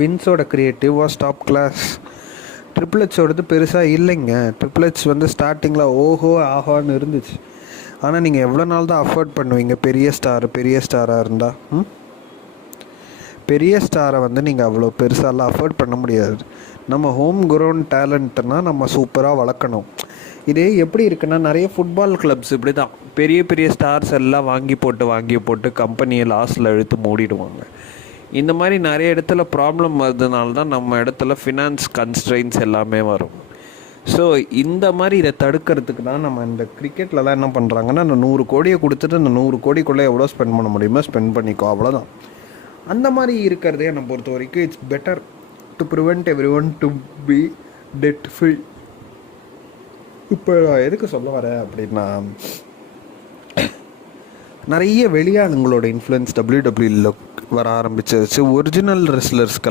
வின்ஸோட creative was top class. Triple ஹெச்சோடது பெருசாக இல்லைங்க. ட்ரிபிள் ஹெச் வந்து ஸ்டார்டிங்கில் ஓஹோ ஆஹோன்னு இருந்துச்சு. ஆனால் நீங்கள் எவ்வளோ நாள் தான் அஃபோர்ட் பண்ணுவீங்க பெரிய ஸ்டாராக இருந்தால்? பெரிய ஸ்டாரை வந்து நீங்கள் அவ்வளோ பெருசாலாம் அஃபோர்ட் பண்ண முடியாது. நம்ம ஹோம் க்ரோன் டேலண்ட்னால் நம்ம சூப்பராக வளர்க்கணும். இதே எப்படி இருக்குன்னா, நிறைய ஃபுட்பால் கிளப்ஸ் இப்படி தான் பெரிய பெரிய ஸ்டார்ஸ் எல்லாம் வாங்கி போட்டு கம்பெனியை லாஸில் இழுத்து மூடிடுவாங்க. இந்த மாதிரி நிறைய இடத்துல ப்ராப்ளம் வர்றதுனால தான் நம்ம இடத்துல ஃபினான்ஸ் கன்ஸ்ட்ரெயின்ஸ் எல்லாமே வரும். ஸோ இந்த மாதிரி இதை தடுக்கிறதுக்கு தான் நம்ம இந்த கிரிக்கெட்லலாம் என்ன பண்ணுறாங்கன்னா, அந்த 100 கோடியை கொடுத்துட்டு அந்த 100 கோடிக்குள்ளே எவ்வளோ ஸ்பெண்ட் பண்ண முடியுமோ ஸ்பெண்ட் பண்ணிக்கோ, அவ்வளோதான். அந்த மாதிரி இருக்கிறதே என்னை பொறுத்த வரைக்கும் it's better to prevent every one to be debt free. இப்போ எதுக்கு சொல்ல வரேன் அப்படின்னா, நிறைய வெளியாளுங்களோட இன்ஃப்ளூயன்ஸ் WWE வர ஆரம்பிச்சிருச்சு. ஒரிஜினல் ரெஸ்லர்ஸ்க்கு